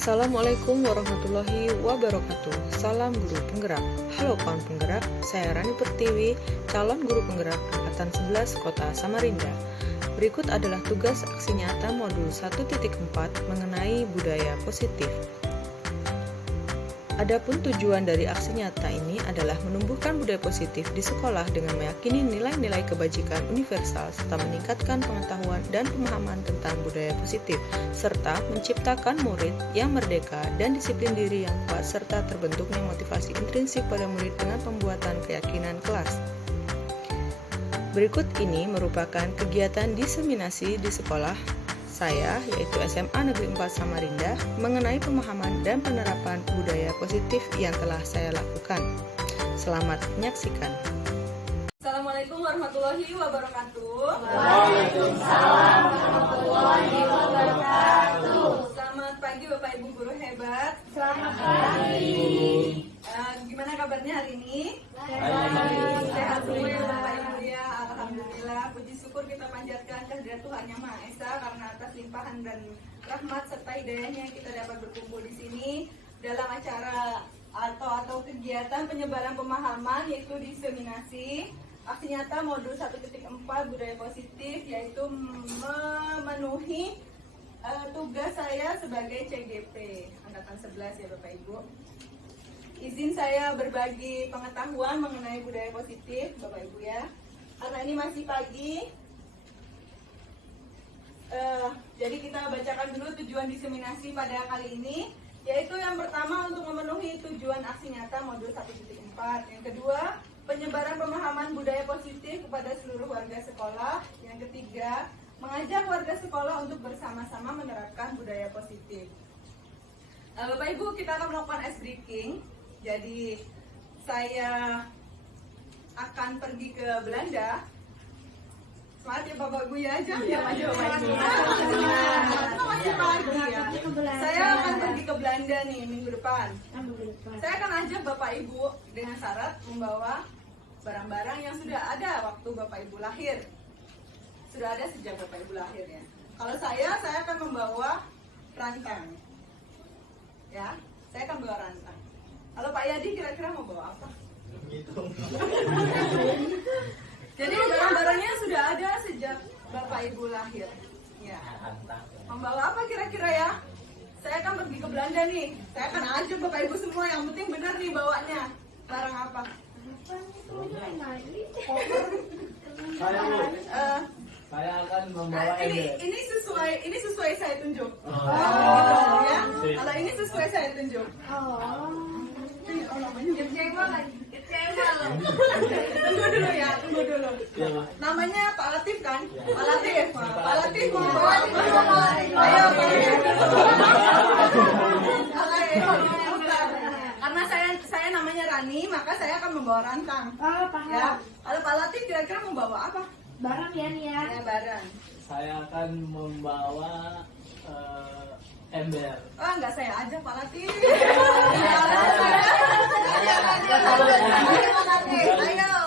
Assalamualaikum warahmatullahi wabarakatuh. Salam guru penggerak. Halo kawan penggerak, saya Rani Pertiwi, calon guru penggerak angkatan 11 Kota Samarinda. Berikut adalah tugas aksi nyata modul 1.4 mengenai budaya positif. Adapun tujuan dari aksi nyata ini adalah menumbuhkan budaya positif di sekolah dengan meyakini nilai-nilai kebajikan universal serta meningkatkan pengetahuan dan pemahaman tentang budaya positif, serta menciptakan murid yang merdeka dan disiplin diri yang kuat serta terbentuknya motivasi intrinsik pada murid dengan pembuatan keyakinan kelas. Berikut ini merupakan kegiatan diseminasi di sekolah saya, yaitu SMA Negeri 4 Samarinda, mengenai pemahaman dan penerapan budaya positif yang telah saya lakukan. Selamat menyaksikan. Assalamualaikum warahmatullahi wabarakatuh. Waalaikumsalam warahmatullahi wabarakatuh. Selamat pagi Bapak Ibu guru hebat. Selamat pagi. Gimana kabarnya hari ini? Sehat semua ya Bapak Ibu ya. Alhamdulillah, puji syukur kita panjatkan kehadirat Tuhan Yang Maha Esa karena atas limpahan dan rahmat serta hidayahnya kita dapat berkumpul di sini dalam acara atau kegiatan penyebaran pemahaman, yaitu diseminasi aksi nyata modul 1.4 budaya positif, yaitu memenuhi tugas saya sebagai CGP angkatan 11 ya Bapak Ibu. Izin saya berbagi pengetahuan mengenai budaya positif Bapak Ibu ya. Karena ini masih pagi, jadi kita bacakan dulu tujuan diseminasi pada kali ini, yaitu yang pertama untuk memenuhi tujuan aksi nyata modul 1.4. Yang kedua, penyebaran pemahaman budaya positif kepada seluruh warga sekolah. Yang ketiga, mengajak warga sekolah untuk bersama-sama menerapkan budaya positif. Bapak Ibu, kita akan melakukan ice breaking. Jadi saya akan pergi ke Belanda. Semangat ya Bapak Ibu ya, jangan diam aja Bapak Ibu. Masih pagi ya. Saya akan pergi ke Belanda nih minggu depan. Saya akan ajak Bapak Ibu dengan syarat membawa barang-barang yang sudah ada waktu Bapak Ibu lahir. Sudah ada sejak Bapak Ibu lahir ya. Kalau saya akan membawa rantang. Ya, saya akan bawa rantang. Kalau Pak Yadi kira-kira mau bawa apa? Jadi barang-barangnya sudah ada sejak Bapak Ibu lahir. Ya. Membawa apa kira-kira ya? Saya akan pergi ke Belanda nih. Saya akan ajak Bapak Ibu semua, yang penting benar nih bawanya. Barang apa? Saya akan membawa ini sesuai saya tunjuk. Ya. Kalau ini sesuai saya tunjuk. Tunggu dulu. Namanya Pak Latif kan? Pak Latif membawa. Ayo karena saya namanya Rani, maka saya akan membawa rantang. Oh, paham. Ya. Kalau Pak Latif kira-kira membawa apa? Barang ya nih ya. Ya, barang. Saya akan membawa ember. Oh, enggak, saya aja Pak Latif. Ayo,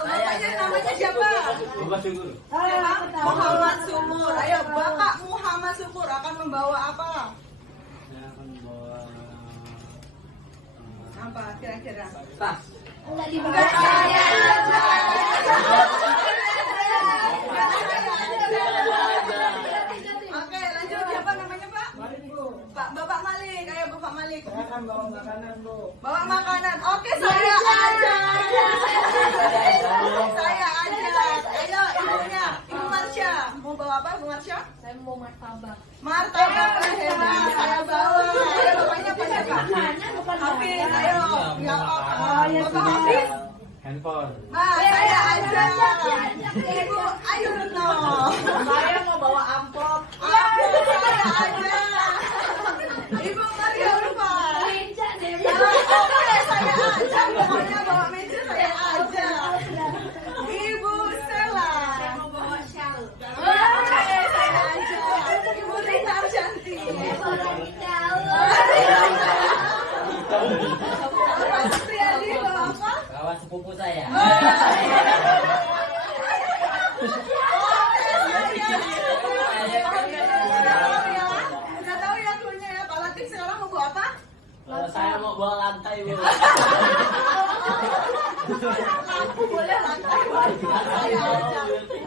bapaknya namanya siapa? Bapak Syukur. Muhammad Syukur. Ayo, Bapak Muhammad Syukur akan membawa apa? Saya akan membawa Apa kira-kira? tas. Enggak dibawa. Oke, lanjut. Siapa namanya Pak? Bapak Malik. Ayo Bapak Malik. Saya akan bawa makanan, Bu. Bawa makanan. Oke, saya aja. Saya aja. Ayo, ibunya. Ibu Marsha. Mau bawa apa, Bu Marsha? Saya mau martabak. Martabak hebat. Saya bawa. Ayo, bapaknya apa siapa? Hafiz. Ayo. Ya, Bapak Hafiz. Handphone. Saya aja. Ibu, ayo Retno. Saya mau bawa amplop. Saya aja. Ibu Maria lupa. Meja deh. Oke, saya aja. Pokoknya bawa meja saya aja. Ibu Stella. Saya mau bawa shawl. Oke, saya aja. Ibu Rita Arjanti. Saya mau lagi jauh. Bapak Supriyadi bawa apa? Kawan sepupu saya. Udah tahu ya cluenya ya, Pak Latif sekarang mau bawa apa? Kalau saya mau bawa lantai, Bu. Aku boleh lantai baju saya aja.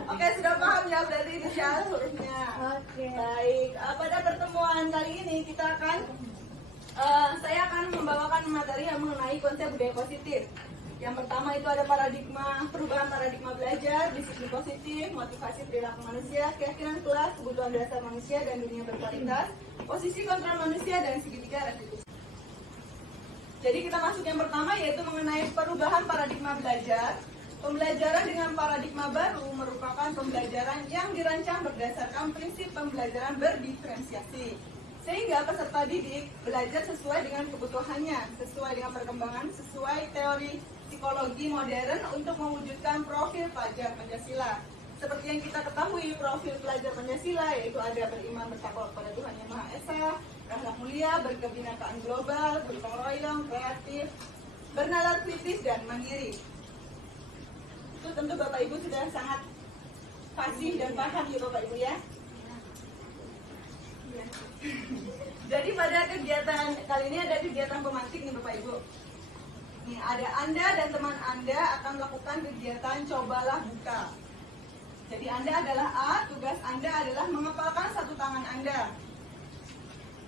Oke, sudah paham ya berarti inisial hurufnya. Oke. Baik, pada pertemuan kali ini saya akan membawakan materi yang mengenai konsep budaya positif. Yang pertama itu ada perubahan paradigma belajar, disiplin positif, motivasi perilaku manusia, keyakinan kelas, kebutuhan dasar manusia dan dunia berkualitas, posisi kontrol manusia dan segitiga restitusi. Jadi kita masuk yang pertama yaitu mengenai perubahan paradigma belajar. Pembelajaran dengan paradigma baru merupakan pembelajaran yang dirancang berdasarkan prinsip pembelajaran berdiferensiasi. Sehingga peserta didik belajar sesuai dengan kebutuhannya, sesuai dengan perkembangan, sesuai teori psikologi modern untuk mewujudkan profil pelajar Pancasila. Seperti yang kita ketahui, profil pelajar Pancasila yaitu ada beriman bertakwa kepada Tuhan Yang Maha Esa, berakhlak mulia, berkebinekaan global, bergotong royong, kreatif, bernalar kritis dan mandiri. Itu tentu Bapak Ibu sudah sangat fasih dan paham ya Bapak Ibu ya. Jadi pada kegiatan kali ini ada kegiatan pemantik nih Bapak Ibu. Nih ada Anda dan teman Anda akan melakukan kegiatan cobalah buka. Jadi Anda adalah A, tugas Anda adalah mengepalkan satu tangan Anda.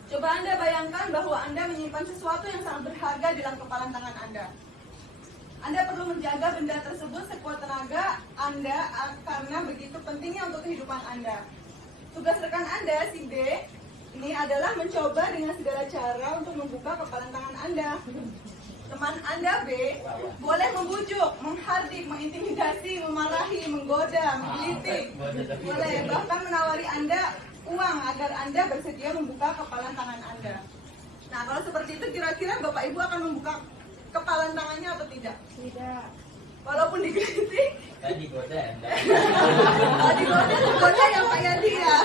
Coba Anda bayangkan bahwa Anda menyimpan sesuatu yang sangat berharga dalam kepalan tangan Anda. Anda perlu menjaga benda tersebut sekuat tenaga Anda karena begitu pentingnya untuk kehidupan Anda. Tugas rekan Anda, si B, ini adalah mencoba dengan segala cara untuk membuka kepalan tangan Anda. Teman Anda B boleh membujuk, menghardik, mengintimidasi, memarahi, menggoda, menggelitik. Boleh bahkan menawari Anda uang agar Anda bersedia membuka kepalan tangan Anda. Nah, kalau seperti itu kira-kira Bapak Ibu akan membuka kepalan tangannya atau tidak? Tidak. Walaupun digelitik, Kan digoda. kalau digoda tergoda ya Pak Yadi ya.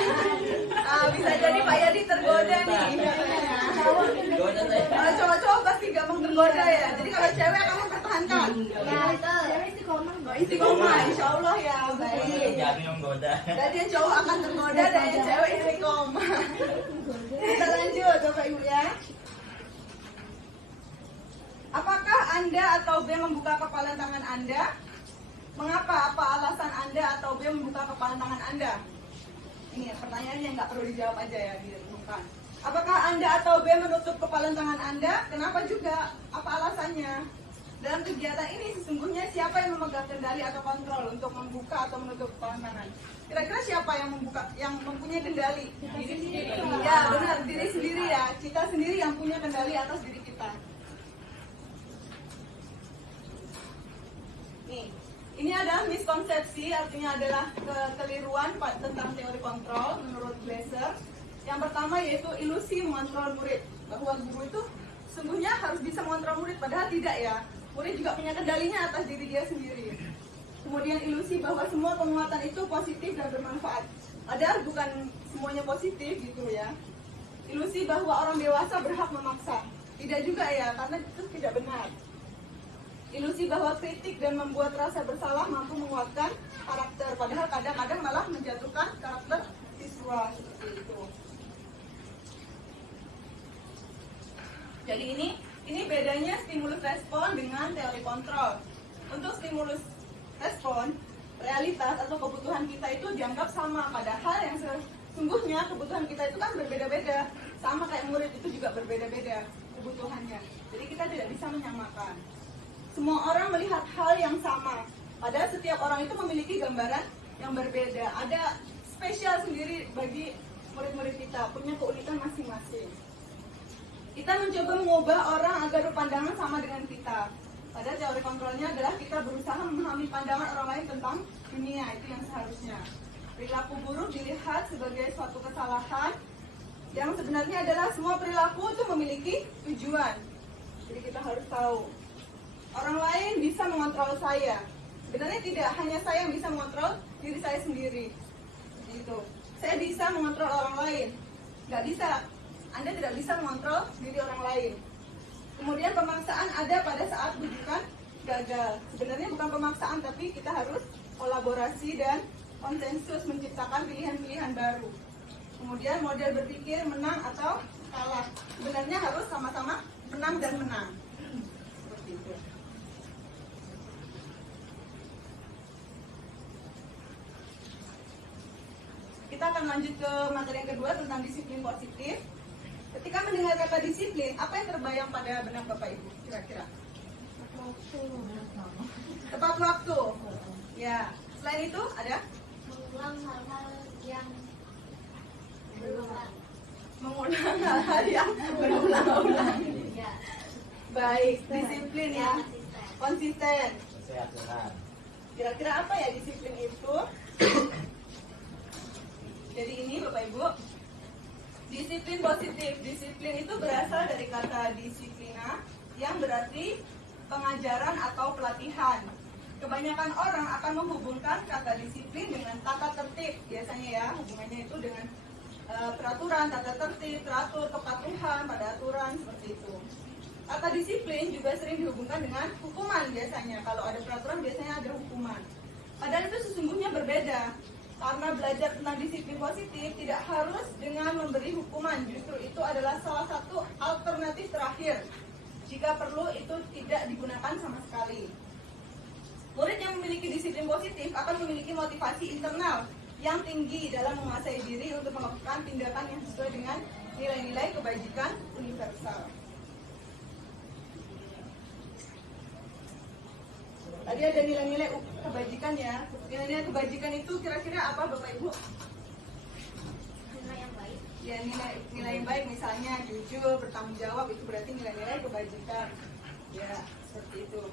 Nah, bisa jadi Pak Yadi tergoda nih katanya. Goda saya. Kalau cowok-cowok pasti gampang tergoda ya. Jadi kalau cewek akan mempertahankan. Ya, betul. Cewek istiqomah. Istiqomah, insya Allah ya. Baik. Jangan yang goda. Jadi yang cowok akan tergoda dan yang cewek istiqomah. Kita lanjut Bapak Ibu ya. Apakah Anda atau B membuka kepalan tangan Anda? Mengapa? Apa alasan Anda atau B membuka kepalan tangan Anda? Ini pertanyaannya nggak perlu dijawab aja ya, direnungkan. Apakah Anda atau B menutup kepalan tangan Anda? Kenapa juga? Apa alasannya? Dalam kegiatan ini sesungguhnya siapa yang memegang kendali atau kontrol untuk membuka atau menutup kepalan tangan? Kira-kira siapa yang membuka, yang mempunyai kendali? Diri sendiri. Ya benar, diri sendiri ya. Kita sendiri yang punya kendali atas diri kita. Nih, ini adalah miskonsepsi, artinya adalah kekeliruan tentang teori kontrol menurut Glaser. Yang pertama yaitu ilusi mengontrol murid, bahwa guru itu sungguhnya harus bisa mengontrol murid, padahal tidak ya. Murid juga punya kendalinya atas diri dia sendiri. Kemudian ilusi bahwa semua penguatan itu positif dan bermanfaat, padahal bukan semuanya positif gitu ya. Ilusi bahwa orang dewasa berhak memaksa, tidak juga ya, karena itu tidak benar. Ilusi bahwa kritik dan membuat rasa bersalah mampu menguatkan karakter, padahal kadang-kadang malah menjatuhkan karakter siswa seperti itu. Jadi ini bedanya stimulus respon dengan teori kontrol. Untuk stimulus respon, realitas atau kebutuhan kita itu dianggap sama, padahal yang sesungguhnya kebutuhan kita itu kan berbeda-beda. Sama kayak murid itu juga berbeda-beda kebutuhannya. Jadi kita tidak bisa menyamakan. Semua orang melihat hal yang sama, padahal setiap orang itu memiliki gambaran yang berbeda. Ada spesial sendiri bagi murid-murid kita, punya keunikan masing-masing. Kita mencoba mengubah orang agar berpandangan sama dengan kita. Padahal teori kontrolnya adalah kita berusaha memahami pandangan orang lain tentang dunia, itu yang seharusnya. Perilaku buruk dilihat sebagai suatu kesalahan, yang sebenarnya adalah semua perilaku itu memiliki tujuan. Jadi kita harus tahu. Orang lain bisa mengontrol saya. Sebenarnya tidak hanya saya yang bisa mengontrol diri saya sendiri. Gitu. Saya bisa mengontrol orang lain. Nggak bisa. Anda tidak bisa mengontrol diri orang lain. Kemudian pemaksaan ada pada saat bujukan gagal. Sebenarnya bukan pemaksaan, tapi kita harus kolaborasi dan konsensus menciptakan pilihan-pilihan baru. Kemudian model berpikir menang atau kalah. Sebenarnya harus sama-sama menang. akan lanjut ke materi yang kedua tentang disiplin positif. Ketika mendengar kata disiplin, apa yang terbayang pada benak Bapak Ibu kira-kira? Tepat waktu. Ya. Selain itu ada mengulang hal-hal yang berulang. mengulang hal-hal yang berulang-ulang. Ya. Baik, disiplin ya. Konsisten. Sehat sehat. Kira-kira apa ya disiplin itu? Jadi ini Bapak Ibu, disiplin positif. Disiplin itu berasal dari kata disiplina yang berarti pengajaran atau pelatihan. Kebanyakan orang akan menghubungkan kata disiplin dengan tata tertib. Biasanya ya, hubungannya itu dengan peraturan, tata tertib, teratur, kepatuhan pada aturan, seperti itu. Kata disiplin juga sering dihubungkan dengan hukuman biasanya. Kalau ada peraturan biasanya ada hukuman. Padahal itu sesungguhnya berbeda. Karena belajar tentang disiplin positif tidak harus dengan memberi hukuman. Justru itu adalah salah satu alternatif terakhir. Jika perlu itu tidak digunakan sama sekali. Murid yang memiliki disiplin positif akan memiliki motivasi internal yang tinggi dalam menguasai diri untuk melakukan tindakan yang sesuai dengan nilai-nilai kebajikan universal. Tadi ada nilai-nilai kebajikan ya. Nilai-nilai kebajikan itu kira-kira apa Bapak Ibu? Nilai yang baik. Ya nilai yang baik misalnya jujur, bertanggung jawab itu berarti nilai-nilai kebajikan. Ya seperti itu.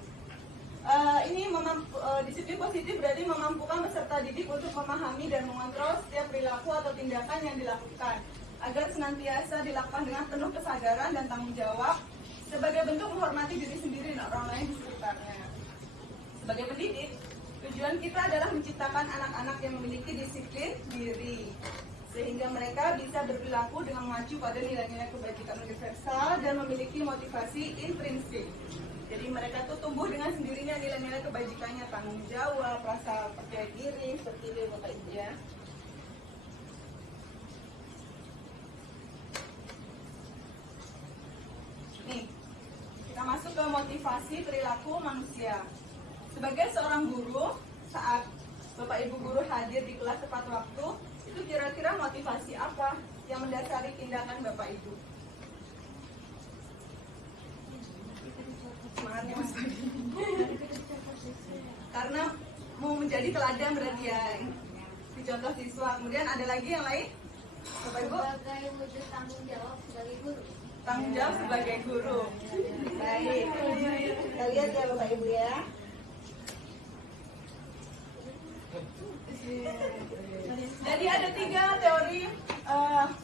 Disiplin positif berarti memampukan peserta didik untuk memahami dan mengontrol setiap perilaku atau tindakan yang dilakukan agar senantiasa dilakukan dengan penuh kesadaran dan tanggung jawab sebagai bentuk menghormati diri sendiri dan orang lain di sekitarnya. Sebagai pendidik, tujuan kita adalah menciptakan anak-anak yang memiliki disiplin diri sehingga mereka bisa berperilaku dengan mengacu pada nilai-nilai kebajikan universal dan memiliki motivasi intrinsik. Jadi mereka tuh tumbuh dengan sendirinya nilai-nilai kebajikannya, tanggung jawab, rasa percaya diri, seperti itu Bapak Ibu ya. Nih, kita masuk ke motivasi perilaku manusia. Sebagai seorang guru, saat Bapak Ibu guru hadir di kelas tepat waktu, itu kira-kira motivasi apa yang mendasari tindakan Bapak Ibu? Semangatnya Mas Budi. Karena mau menjadi teladan berarti ya, dicontoh siswa. Kemudian ada lagi yang lain? Bapak Ibu? Sebagai wujud tanggung jawab sebagai guru. Tanggung jawab sebagai guru. Baik. Kita lihat ya Bapak Ibu ya. Jadi ada 3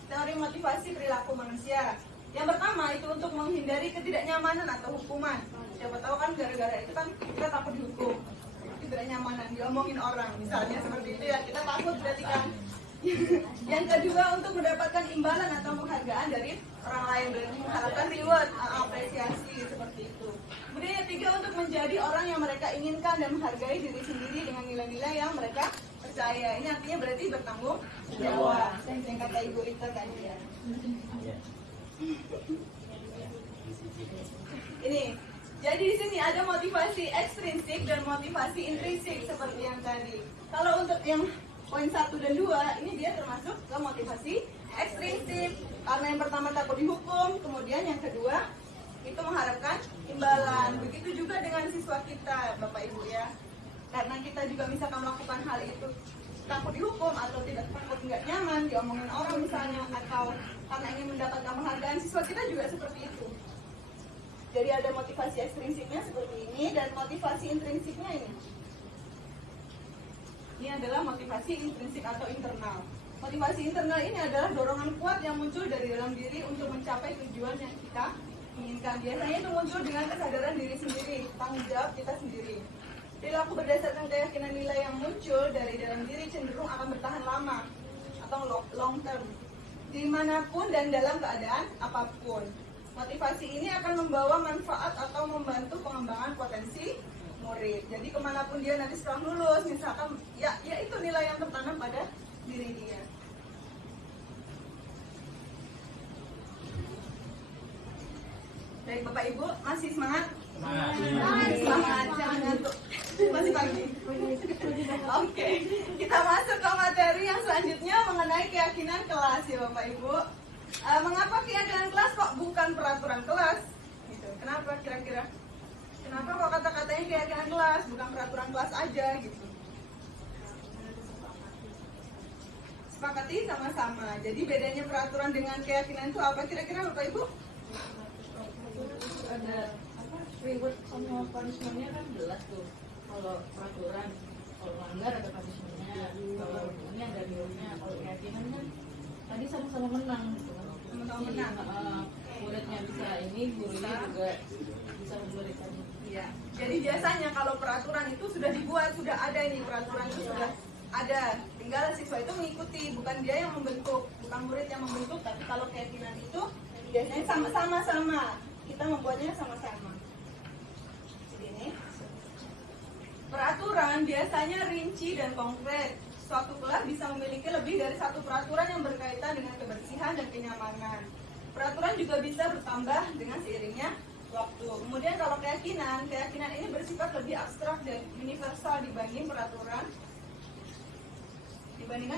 teori motivasi perilaku manusia. Yang pertama itu untuk menghindari ketidaknyamanan atau hukuman. Siapa tahu kan gara-gara itu kan kita takut dihukum, ketidaknyamanan, diomongin orang, misalnya seperti itu ya, kita takut berarti kan. Yang kedua untuk mendapatkan imbalan atau penghargaan dari orang lain, berarti mengharapkan reward, apresiasi seperti itu. Kemudian yang ketiga untuk menjadi orang yang mereka inginkan dan menghargai diri sendiri dengan nilai-nilai yang mereka percaya. Ini artinya berarti bertanggung jawab. Yang kata Ibu Rita tadi ya. Ini. Jadi di sini ada motivasi ekstrinsik dan motivasi intrinsik seperti yang tadi. Kalau untuk yang poin 1 dan 2 ini dia termasuk ke motivasi ekstrinsik karena yang pertama takut dihukum, kemudian yang kedua itu mengharapkan imbalan. Begitu juga dengan siswa kita Bapak Ibu ya. Karena kita juga misalkan melakukan hal itu takut dihukum atau tidak takut nggak nyaman diomongin orang misalnya, atau karena ingin mendapatkan penghargaan, siswa kita juga seperti itu. Jadi ada motivasi ekstrinsiknya seperti ini dan motivasi intrinsiknya ini. Ini adalah motivasi intrinsik atau internal. Motivasi internal ini adalah dorongan kuat yang muncul dari dalam diri untuk mencapai tujuan yang kita inginkan. Biasanya itu muncul dengan kesadaran diri sendiri, tanggung jawab kita sendiri. Perilaku berdasarkan keyakinan nilai yang muncul dari dalam diri cenderung akan bertahan lama atau long term, dimanapun dan dalam keadaan apapun. Motivasi ini akan membawa manfaat atau membantu pengembangan potensi murid. Jadi kemanapun dia nanti setelah lulus, misalkan ya itu nilai yang tertanam pada diri dia. Baik Bapak Ibu, masih semangat? Semangat. Semangat, jangan ngantuk. Masih pagi. Oke, kita masuk ke materi yang selanjutnya mengenai keyakinan kelas ya Bapak Ibu. Mengapa keyakinan kelas kok bukan peraturan kelas? Gitu. Kenapa kira-kira? Kenapa kok kata-katanya keyakinan kelas bukan peraturan kelas aja gitu? Sepakati sama-sama. Jadi bedanya peraturan dengan keyakinan itu apa kira-kira Bapak Ibu? Ada apa? Reward sama punishment-nya kan jelas tuh. Kalau peraturan, kalau melanggar ada punishment-nya. Kalau ini ada reward-nya. Kalau keyakinan kan tadi sama-sama menang gitu. Sama-sama menang. Muridnya bisa ini, gurunya juga bisa memberikan. Iya. Jadi biasanya kalau peraturan itu sudah dibuat, sudah ada ini peraturan itu sudah ada. Tinggal siswa itu mengikuti, bukan dia yang membentuk, bukan murid yang membentuk. Tapi kalau keyakinan itu biasanya sama-sama. Kita membuatnya sama-sama. Jadi ini peraturan biasanya rinci dan konkret. Suatu kelas bisa memiliki lebih dari satu peraturan yang berkaitan dengan kebersihan dan kenyamanan. Peraturan juga bisa bertambah dengan seiringnya waktu. Kemudian kalau keyakinan ini bersifat lebih abstrak dan universal dibandingkan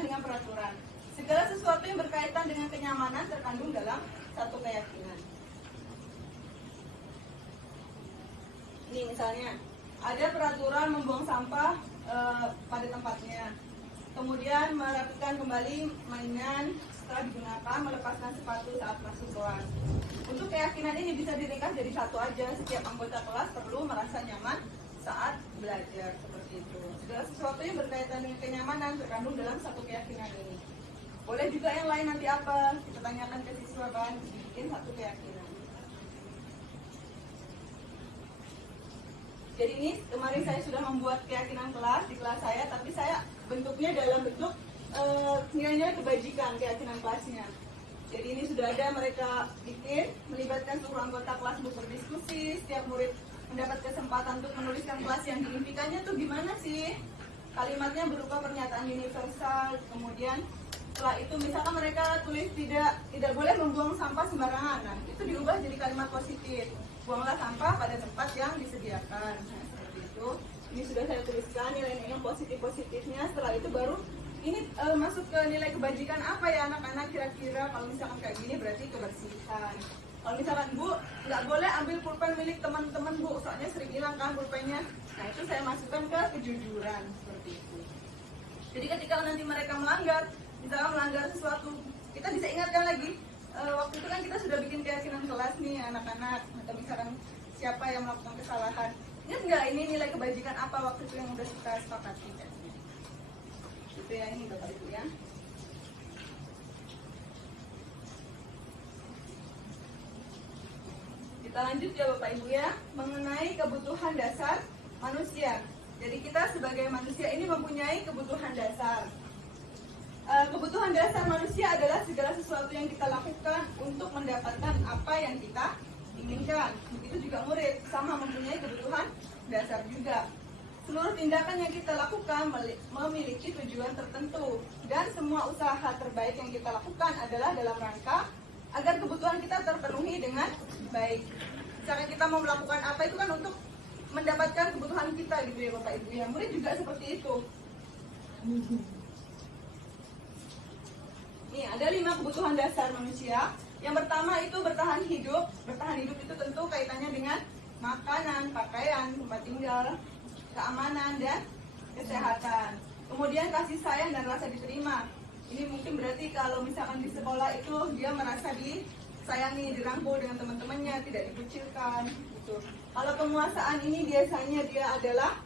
dengan peraturan. Segala sesuatu yang berkaitan dengan kenyamanan terkandung dalam satu keyakinan. Ini misalnya ada peraturan membuang sampah pada tempatnya, kemudian merapikan kembali mainan setelah digunakan, melepaskan sepatu saat masuk kelas. Untuk keyakinan ini bisa diringkas jadi satu aja, setiap anggota kelas perlu merasa nyaman saat belajar, seperti itu. Segala sesuatu yang berkaitan dengan kenyamanan terkandung dalam satu keyakinan ini. Boleh juga yang lain nanti apa? Kita tanyakan ke siswa bahan bikin satu keyakinan. Jadi ini kemarin saya sudah membuat keyakinan kelas di kelas saya, tapi saya bentuknya dalam bentuk nilai-nilai kebajikan keyakinan kelasnya. Jadi ini sudah ada mereka bikin, melibatkan seluruh anggota kelas untuk berdiskusi, setiap murid mendapat kesempatan untuk menuliskan kelas yang diimpikannya tuh gimana sih? Kalimatnya berupa pernyataan universal, kemudian setelah itu misalkan mereka tulis tidak boleh membuang sampah sembarangan. Nah, itu diubah jadi kalimat positif. Buanglah sampah pada tempat yang disediakan. Nah, seperti itu. Ini sudah saya tuliskan nilai-nilai yang positifnya. Setelah itu baru ini masuk ke nilai kebajikan apa ya anak-anak kira-kira. Kalau misalkan kayak gini berarti kebersihan. Kalau misalkan Bu, nggak boleh ambil pulpen milik teman-teman Bu, soalnya sering hilang kan pulpennya. Nah itu saya masukkan ke kejujuran, seperti itu. Jadi ketika nanti mereka melanggar, misalkan melanggar sesuatu, kita bisa ingatkan lagi. Waktu itu kan kita sudah bikin keyakinan kelas nih anak-anak, atau misalkan siapa yang melakukan kesalahan. Ingat nggak ini nilai kebajikan apa waktu itu yang udah kita sepakati? Itu ya ini Bapak Ibu ya. Kita lanjut ya Bapak Ibu ya, mengenai kebutuhan dasar manusia. Jadi kita sebagai manusia ini mempunyai kebutuhan dasar. Kebutuhan dasar manusia adalah segala sesuatu yang kita lakukan untuk mendapatkan apa yang kita inginkan. Begitu juga murid, sama mempunyai kebutuhan dasar juga. Seluruh tindakan yang kita lakukan memiliki tujuan tertentu. Dan semua usaha terbaik yang kita lakukan adalah dalam rangka agar kebutuhan kita terpenuhi dengan baik. Cara kita mau melakukan apa itu kan untuk mendapatkan kebutuhan kita gitu ya Bapak Ibu ya. Murid juga seperti itu. Nih ada 5 kebutuhan dasar manusia. Yang pertama itu bertahan hidup. Bertahan hidup itu tentu kaitannya dengan makanan, pakaian, tempat tinggal, keamanan dan kesehatan. Kemudian kasih sayang dan rasa diterima. Ini mungkin berarti kalau misalkan di sekolah itu dia merasa disayangi, dirangkul dengan teman-temannya, tidak dikucilkan gitu. Kalau penguasaan ini biasanya dia adalah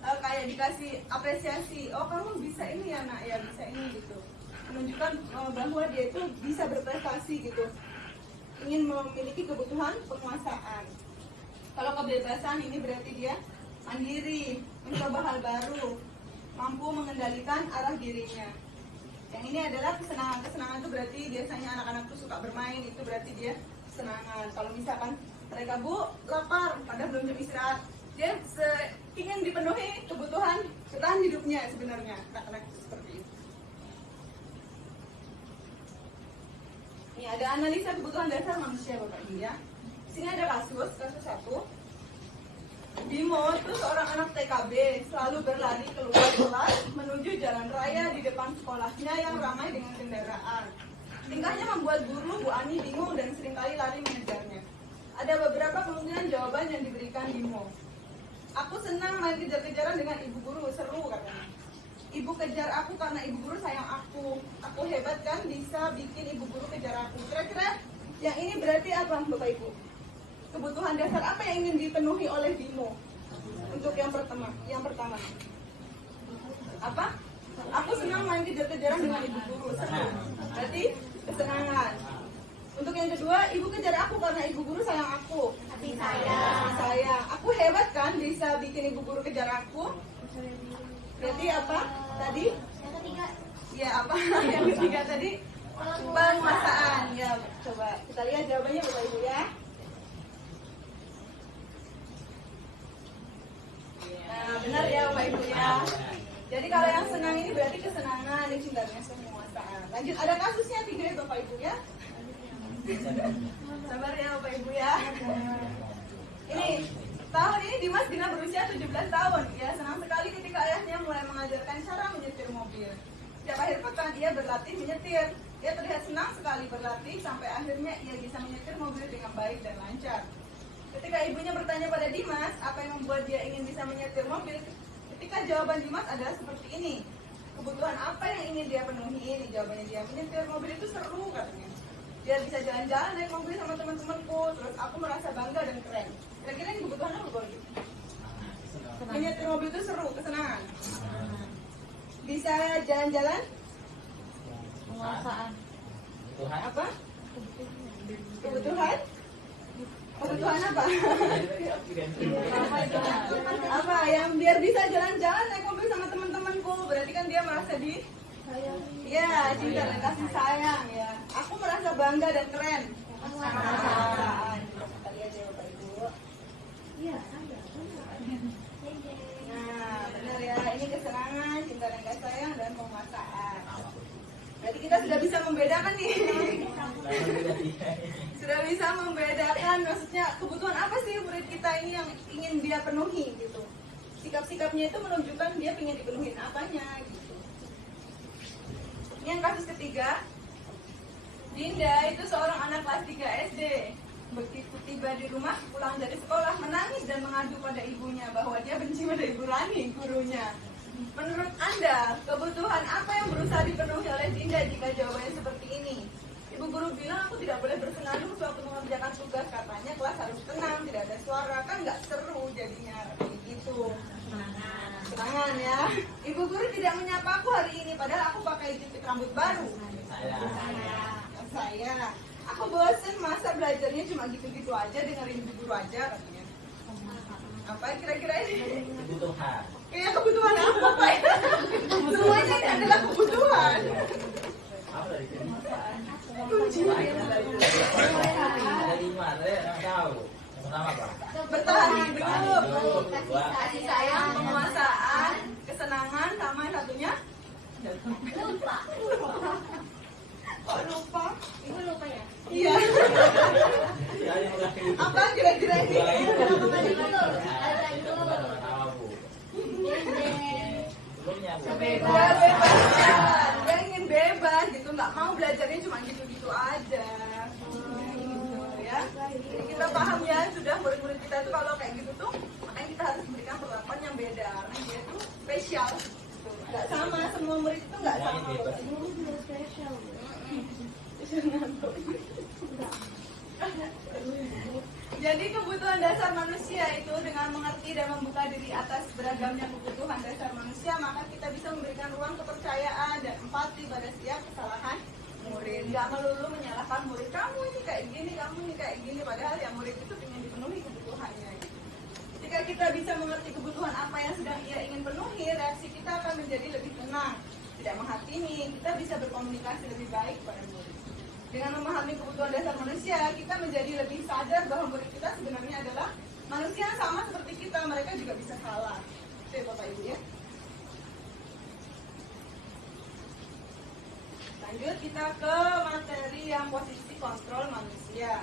kayak dikasih apresiasi. Oh kamu bisa ini ya nak, ya bisa ini gitu. Menunjukkan bahwa dia itu bisa berprestasi gitu. Ingin memiliki kebutuhan penguasaan. Kalau kebebasan ini berarti dia mandiri, mencoba hal baru, mampu mengendalikan arah dirinya. Yang ini adalah kesenangan. Kesenangan itu berarti biasanya anak-anak itu suka bermain, itu berarti dia kesenangan. Kalau misalkan mereka Bu lapar, padahal belum jam istirahat, dia ingin dipenuhi kebutuhan bertahan hidupnya sebenarnya. Anak-anak seperti itu. Ini ada analisa kebutuhan dasar manusia Bapak Ibu ya. Di sini ada kasus 1. Bimo itu seorang anak TKB, selalu berlari keluar kelas menuju jalan raya di depan sekolahnya yang ramai dengan kendaraan. Tingkahnya membuat guru Bu Ani bingung dan seringkali lari mengejarnya. Ada beberapa kemungkinan jawaban yang diberikan Bimo. Aku senang main kejar-kejaran dengan ibu guru, seru katanya. Ibu kejar aku karena ibu guru sayang aku. Aku hebat kan bisa bikin ibu guru kejar aku. Kira-kira yang ini berarti apa Bapak Ibu? Kebutuhan dasar apa yang ingin dipenuhi oleh Bimo? Untuk yang pertama. Apa? Aku senang main kejar-kejaran dengan ibu guru, seru. Berarti kesenangan. Untuk yang kedua, ibu kejar aku karena ibu guru sayang aku. Kasih sayang. Sayang. Aku hebat kan bisa bikin ibu guru kejar aku. Berarti apa? Tadi? Yang ketiga, Ya apa? Yang ketiga tadi penguasaan. Ya, coba kita lihat jawabannya Bapak Ibu ya. Nah, benar ya Bapak Ibu ya. Jadi kalau yang senang ini berarti kesenangan, ini cintanya penguasaan. Lanjut, ada kasusnya 3 Bapak Ibu ya. Sabar ya Bapak Ibu ya. Ini tahun ini Dimas Gina berusia 17 tahun. Ya, senang sekali ketika ayahnya mulai mengajarkan cara menyetir mobil. Setiap akhir pekan dia berlatih menyetir. Dia terlihat senang sekali berlatih sampai akhirnya ia bisa menyetir mobil dengan baik dan lancar. Ketika ibunya bertanya pada Dimas apa yang membuat dia ingin bisa menyetir mobil, ketika jawaban Dimas adalah seperti ini. Kebutuhan apa yang ingin dia penuhi? Ini jawabannya dia, menyetir mobil itu seru katanya. Dia bisa jalan-jalan naik mobil sama teman-temanku, terus aku merasa bangga dan keren. Kira-kira ini kebutuhan apa Boy? Menyetir mobil itu seru, kesenangan. Bisa jalan-jalan? Penguasaan. Tuhan. Apa? Kebutuhan? Kebutuhan apa? Apa yang biar bisa jalan-jalan naik mobil sama teman-temanku, berarti kan dia merasa di ya cinta dan kasih sayang ya. Aku merasa bangga dan keren. Penguasaan. Kita lihat ya Bapak Ibu. iya ada. Nah benar ya, ini kesenangan, cinta dan kasih sayang dan penguasaan. Berarti kita sudah bisa membedakan nih. Sudah bisa membedakan, maksudnya kebutuhan apa sih murid kita ini yang ingin dia penuhi gitu. Sikap-sikapnya itu menunjukkan dia ingin dipenuhi apanya gitu. Ini yang kasus ketiga. Dinda itu seorang anak kelas 3 SD. Begitu tiba di rumah, pulang dari sekolah menangis dan mengadu pada ibunya bahwa dia benci pada Ibu Rani, gurunya. Menurut Anda, kebutuhan apa yang berusaha dipenuhi oleh Dinda jika jawabannya seperti ini? Ibu guru bilang aku tidak boleh bersenandung sewaktu mengerjakan tugas, katanya kelas harus tenang, tidak ada suara, kan nggak seru jadinya gitu. Serangan ya. Ibu guru tidak menyapa aku hari ini, padahal aku pakai jepit rambut baru. Saya. Aku bosen masa belajarnya cuma gitu-gitu aja, dengerin ibu guru aja katanya. Apa kira-kira ini? Kebutuhan. Iya, kebutuhan apa Pak? Semuanya ini adalah kebutuhan. Apa dari sini? Kunci. Dari mana? Yang tahu. Yang pertama apa? Bertahan hidup, Dua. kasih sayang, penguasaan, kesenangan, sama yang satunya Lupa. kok lupa? Ibu lupa ya? Iya. Dari mulai. Apa kira-kira ini? Apa tadi dulu? Ada dulu. Pertama Bu. Dede. Sebelumnya Bu. Ya bebas, dia ingin bebas gitu, nggak mau belajarnya cuma gitu-gitu aja. Gitu ya. Jadi kita paham ya, sudah murid-murid kita tuh kalau kayak gitu tuh, makanya kita harus memberikan perlakuan yang beda, karena dia tuh spesial. Gitu. Nggak sama, semua murid itu nggak sama. Bebas. Ibu juga spesial. Jadi kebutuhan dasar manusia itu dengan mengerti dan membuka diri atas beragamnya kebutuhan dasar manusia, maka kita bisa memberikan ruang kepercayaan dan empati pada setiap kesalahan murid. Gak melulu menyalahkan murid, kamu ini kayak gini, kamu ini kayak gini, padahal yang murid itu ingin dipenuhi kebutuhannya. Jika kita bisa mengerti kebutuhan apa yang sedang ia ingin penuhi, reaksi kita akan menjadi lebih tenang, tidak menghakimi, kita bisa berkomunikasi lebih baik pada murid. Dengan memahami kebutuhan dasar manusia, kita menjadi lebih sadar bahwa murid kita sebenarnya adalah manusia yang sama seperti kita, mereka juga bisa salah. Oke Bapak Ibu ya. Lanjut kita ke materi yang posisi kontrol manusia.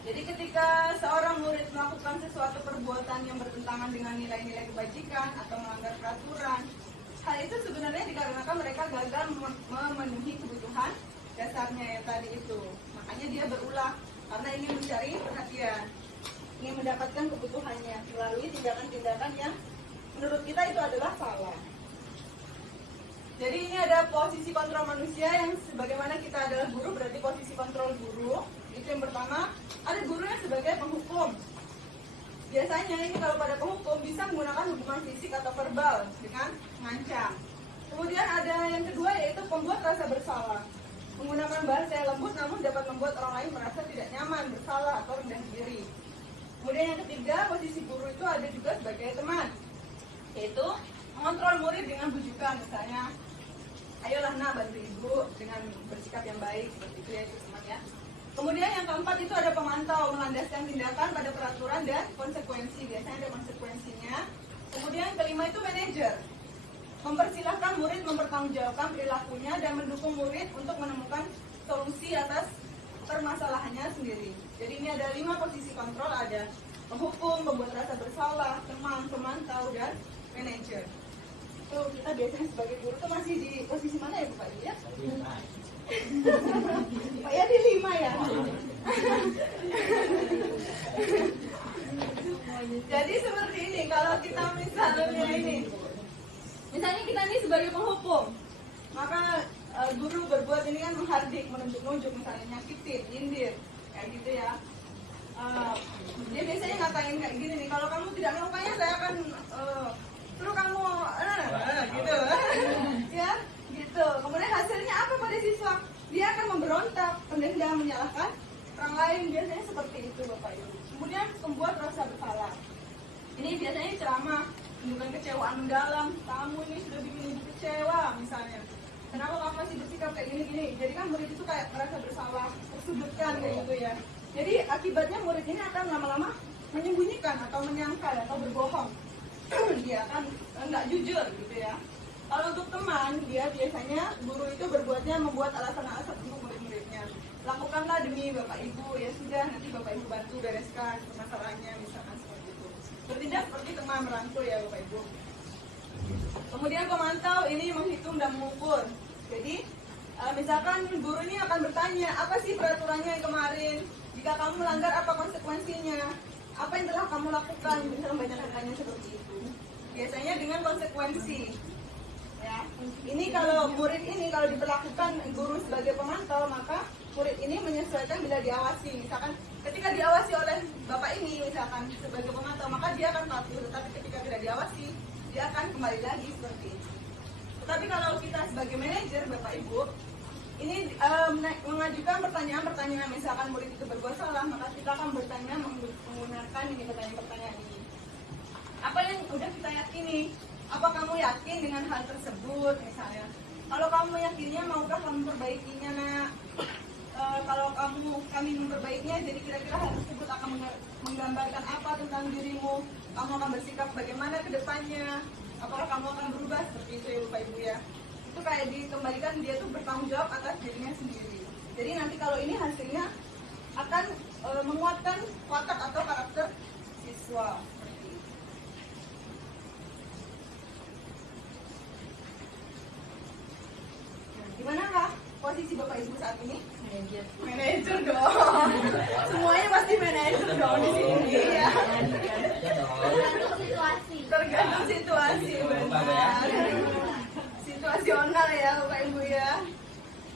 Jadi ketika seorang murid melakukan melakukan sesuatu perbuatan yang bertentangan dengan nilai-nilai kebajikan atau melanggar peraturan. Hal itu sebenarnya dikarenakan mereka gagal memenuhi kebutuhan dasarnya yang tadi itu. Makanya dia berulah karena ingin mencari perhatian, ingin mendapatkan kebutuhannya melalui tindakan-tindakan yang menurut kita itu adalah salah. Jadi ini ada posisi kontrol manusia yang sebagaimana kita adalah guru, berarti posisi kontrol guru. Itu yang pertama, ada guru yang sebagai penghukum. Biasanya ini kalau pada penghukum bisa menggunakan hukuman fisik atau verbal dengan mengancam. Kemudian ada yang kedua yaitu pembuat rasa bersalah. Menggunakan bahasa yang lembut namun dapat membuat orang lain merasa tidak nyaman, bersalah atau rendah diri. Kemudian yang ketiga, posisi guru itu ada juga sebagai teman, yaitu mengontrol murid dengan bujukan, misalnya ayolah nak bantu ibu dengan bersikap yang baik, seperti itu ya teman ya. Kemudian yang keempat itu ada pemantau, melandaskan tindakan pada peraturan dan konsekuensi, biasanya ada konsekuensinya. Kemudian yang kelima itu manajer, mempersilahkan murid mempertanggungjawabkan perilakunya dan mendukung murid untuk menemukan solusi atas permasalahannya sendiri. Jadi ini ada 5 posisi kontrol, ada penghukum, pembuat rasa bersalah, teman, pemantau, dan manajer. Tuh, kita biasanya sebagai guru tuh masih di posisi mana ya Pak ya? Pak ya di 5 ya? Jadi seperti ini, kalau kita misalnya misalnya kita ini sebagai penghukum, maka guru berbuat ini kan menghardik, menunjuk-nunjuk, misalnya nyakitin, nyindir, kayak gitu ya. Dia biasanya ngatain kayak gini nih, kalau kamu tidak melakukannya saya akan suruh kamu gitu ya gitu. Kemudian hasilnya apa pada siswa? Dia akan memberontak, mendendam, menyalahkan orang lain, biasanya seperti itu Bapak Ibu. Kemudian membuat rasa bersalah, ini biasanya ceramah menunjukkan kecewaan mendalam, kamu ini sudah bikin ibu kecewa misalnya, kenapa kamu masih bersikap kayak gini-gini. Jadi kan murid itu kayak merasa bersalah, tersudutkan kayak gitu ya. Jadi akibatnya murid ini akan lama-lama menyembunyikan atau menyangkal atau berbohong. Dia kan nggak jujur gitu ya. Kalau untuk teman, dia biasanya guru itu berbuatnya membuat alasan-alasan untuk murid-muridnya. Lakukanlah demi Bapak Ibu, ya sudah nanti Bapak Ibu bantu bereskan permasalahannya, misalkan seperti itu. Bertindak seperti teman merangkul ya Bapak Ibu. Kemudian pemantau ini menghitung dan mengukur. Jadi misalkan guru ini akan bertanya, apa sih peraturannya yang kemarin? Jika kamu melanggar, apa konsekuensinya? Apa yang telah kamu lakukan? Misalnya banyak bertanya seperti itu. Biasanya dengan konsekuensi. Ya, ini kalau murid ini kalau diperlakukan guru sebagai pemantau, maka murid ini menyesuaikan bila diawasi. Misalkan ketika diawasi oleh bapak ini misalkan sebagai pemantau, maka dia akan patuh. Tetapi ketika tidak diawasi, dia akan kembali lagi seperti itu. Tetapi kalau kita sebagai manajer Bapak Ibu, ini mengajukan pertanyaan-pertanyaan, misalkan murid itu berbuat salah, maka kita akan bertanya menggunakan ini pertanyaan-pertanyaan ini. Apa yang sudah kita yakini? Apa kamu yakin dengan hal tersebut misalnya? Kalau kamu yakinnya, maukah kamu perbaikinya nak? Kalau kami memperbaikinya, jadi kira-kira hal tersebut akan menggambarkan apa tentang dirimu? Kamu akan bersikap bagaimana ke depannya? Apakah kamu akan berubah? Seperti itu ya Bapak Ibu ya. Itu kayak dikembalikan, dia tuh bertanggung jawab atas dirinya sendiri. Jadi nanti kalau ini hasilnya akan menguatkan watak atau karakter siswa. Gimana kah posisi Bapak Ibu saat ini? Manajer. Manajer dong. Semuanya pasti manajer dong di sini ya. Tergantung situasi. Tergantung situasi, benar. Situasional ya Bapak Ibu ya.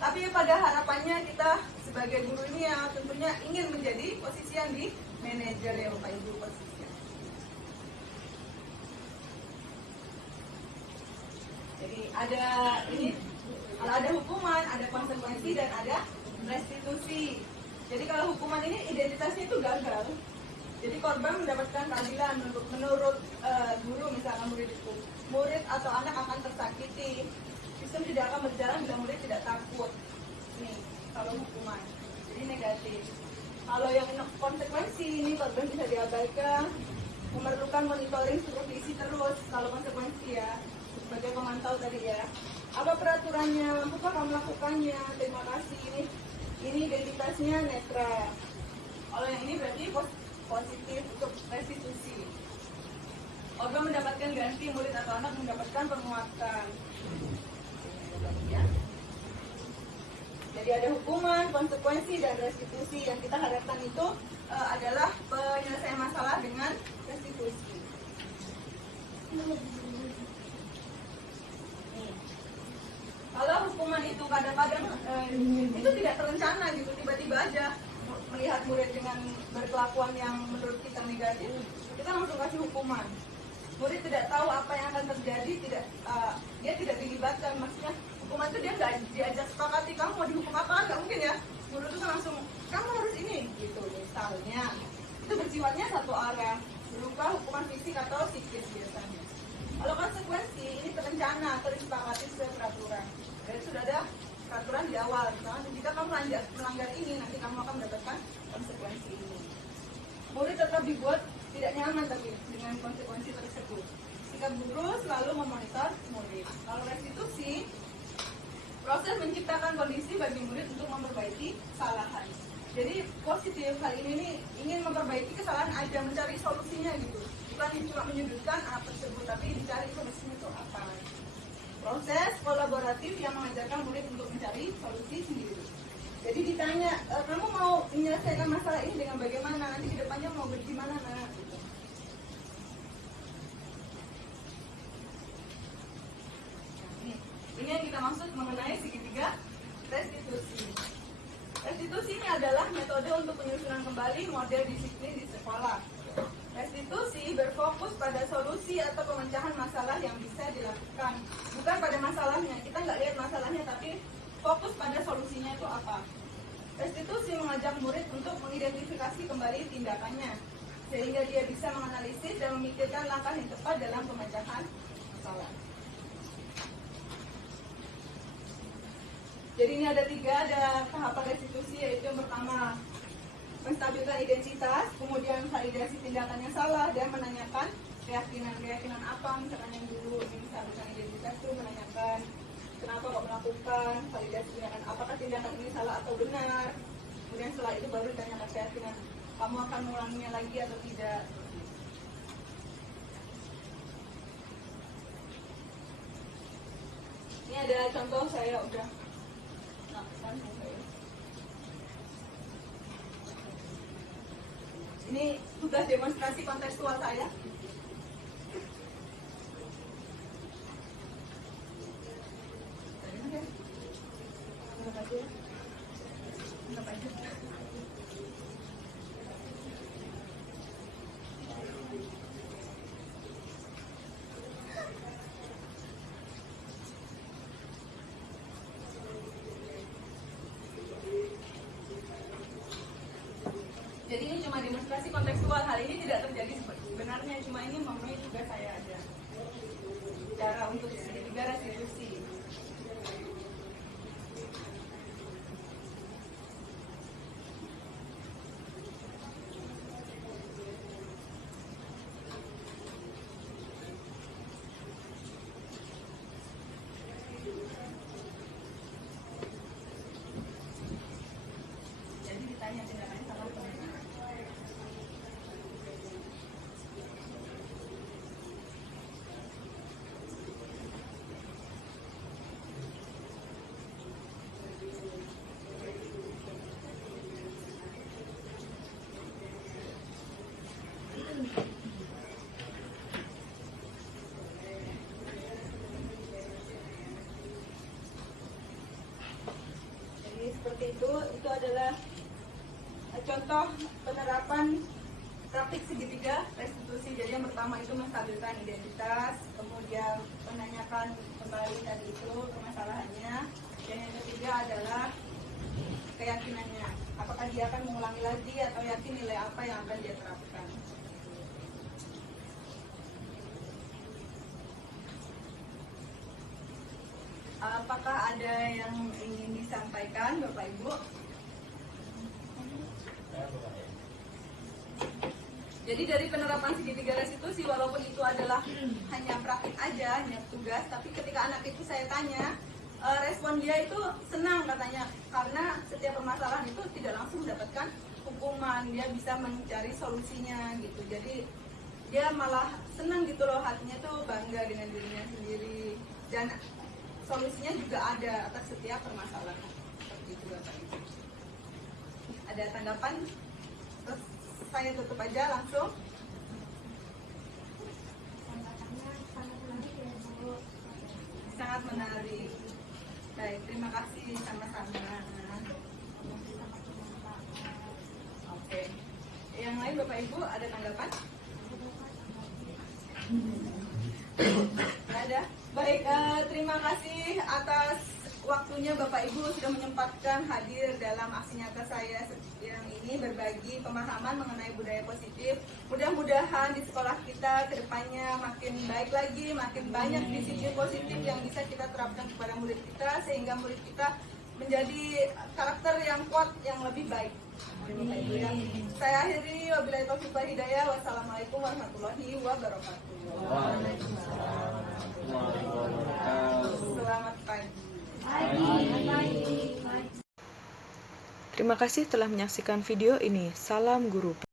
Tapi pada harapannya kita sebagai guru ini ya tentunya ingin menjadi posisi yang di manajer ya Bapak Ibu posisinya. Jadi ada ini, kalau ada hukuman, ada konsekuensi dan ada restitusi. Jadi kalau hukuman ini identitasnya itu gagal. Jadi korban mendapatkan keadilan menurut guru, misalkan murid atau anak akan tersakiti. Sistem tidak akan berjalan bila murid tidak takut. Nih, kalau hukuman. Jadi negatif. Kalau yang konsekuensi ini korban bisa diabaikan, memerlukan monitoring supervisi terus kalau konsekuensi ya. Sebagai pemantau tadi ya. Apa peraturannya? Mampukah kamu melakukannya? Terima kasih. Ini identitasnya netral. Kalau yang ini berarti positif untuk restitusi. Korban mendapatkan ganti, murid atau anak mendapatkan penguatan. Jadi ada hukuman, konsekuensi, dan restitusi. Yang kita harapkan itu adalah penyelesaian masalah dengan restitusi. Kalau hukuman itu kadang-kadang itu tidak terencana gitu, tiba-tiba aja melihat murid dengan berkelakuan yang menurut kita negatif, kita langsung kasih hukuman. Murid tidak tahu apa yang akan terjadi, dia tidak dilibatkan. Maksudnya hukuman itu dia nggak diajak sepakati, kamu mau dihukum apa, nggak mungkin ya. Murid itu langsung kamu harus ini gitu misalnya. Itu bersifatnya satu arah, berupa hukuman fisik atau psikis biasanya. Kalau konsekuensi ini terencana atau disepakati sudah peraturan. Jadi sudah ada peraturan di awal. Misalnya jika kamu melanggar ini, nanti kamu akan mendapatkan konsekuensi ini. Murid tetap dibuat tidak nyaman tapi dengan konsekuensi tersebut. Sikap guru selalu memonitor murid. Kalau restitusi, proses menciptakan kondisi bagi murid untuk memperbaiki kesalahan. Jadi positif kali ini nih, ingin memperbaiki kesalahan aja, mencari solusinya gitu. Bukan cuma menyudutkan apa tersebut, tapi dicari solusinya itu apa. Proses kolaboratif yang mengajarkan murid untuk mencari solusi sendiri. Jadi ditanya, kamu mau menyelesaikan masalah ini dengan bagaimana? Nanti ke depannya mau bagaimana? Nah, gitu. Ini yang kita maksud mengenai segitiga restitusi. Restitusi ini adalah metode untuk penyusunan kembali model disiplin di sekolah. Restitusi berfokus pada solusi atau pemecahan masalah yang bisa dilakukan. Bukan pada masalahnya, kita nggak lihat masalahnya, tapi fokus pada solusinya itu apa. Restitusi mengajak murid untuk mengidentifikasi kembali tindakannya, sehingga dia bisa menganalisis dan memikirkan langkah yang tepat dalam pemecahan masalah. Jadi ini ada 3, ada tahapan restitusi, yaitu yang pertama menstabilkan identitas, kemudian validasi tindakan yang salah, dan menanyakan keyakinan apa, misalkan yang dulu menstabilkan identitas itu menanyakan kenapa kok melakukan, validasi tindakan apakah tindakan ini salah atau benar, kemudian setelah itu baru ditanyakan keyakinan kamu akan mengulanginya lagi atau tidak. Ini ada contoh saya udah lakukan saya. Ini tugas demonstrasi kontekstual saya. Jadi ini cuma demonstrasi kontekstual, hal ini tidak terjadi sebenarnya, cuma ini memenuhi tugas saya aja. Cara untuk segitiga restitusi. Jadi ditanya tindakannya salah atau benar. Jadi seperti itu adalah contoh penerapan praktik segitiga restitusi. Jadi yang pertama itu menstabilkan identitas, kemudian menanyakan kembali tadi itu permasalahannya, dan yang ketiga adalah keyakinannya, apakah dia akan mengulangi lagi atau yakin nilai apa yang akan dia terapkan. Apakah ada yang ingin disampaikan Bapak Ibu? Jadi dari penerapan segitiga restitusi, walaupun itu adalah hanya praktik aja, hanya tugas, tapi ketika anak itu saya tanya, respon dia itu senang katanya, karena setiap permasalahan itu tidak langsung mendapatkan hukuman. hukuman, dia bisa mencari solusinya gitu. Jadi dia malah senang gitu loh, hatinya tuh bangga dengan dirinya sendiri, dan solusinya juga ada atas setiap permasalahan. Seperti itu Bapak Ibu. Ada tanggapan? Terus saya tutup aja langsung. Sangat menarik. Baik, terima kasih, sama-sama. Oke. Yang lain Bapak Ibu ada tanggapan? Nggak ada. Baik, terima kasih atas waktunya Bapak Ibu sudah menyempatkan hadir dalam aksi nyata saya yang ini, berbagi pemahaman mengenai budaya positif. Mudah-mudahan di sekolah kita ke depannya makin baik lagi, makin banyak disiplin positif yang bisa kita terapkan kepada murid kita, sehingga murid kita menjadi karakter yang kuat, yang lebih baik. Bapak Ibu ya. Saya akhiri, wabillahi taufiq wal hidayah. Wassalamualaikum warahmatullahi wabarakatuh. Selamat pagi. Terima kasih telah menyaksikan video ini. Salam guru.